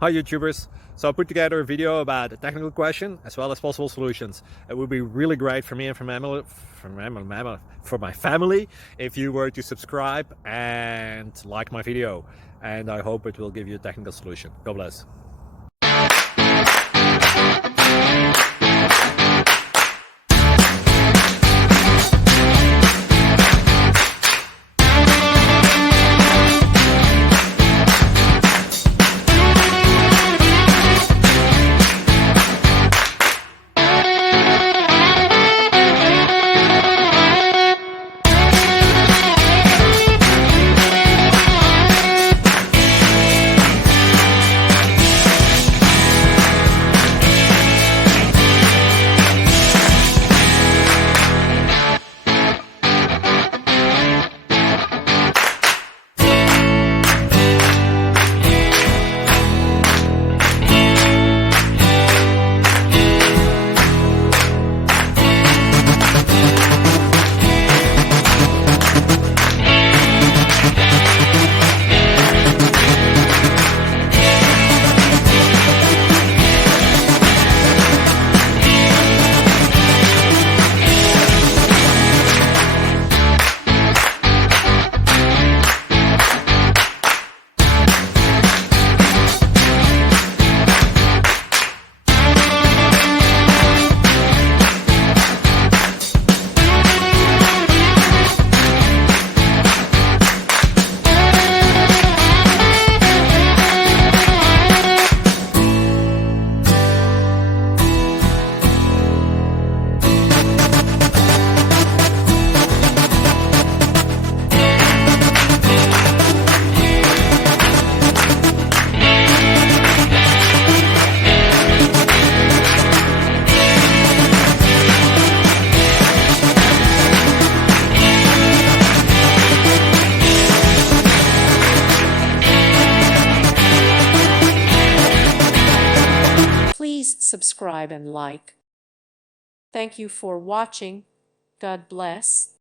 Hi YouTubers! So I put together a video about a technical question as well as possible solutions. It would be really great for me and for my family if you were to subscribe and like my video, and I hope it will give you a technical solution. God bless. Please subscribe and like. Thank you for watching. God bless.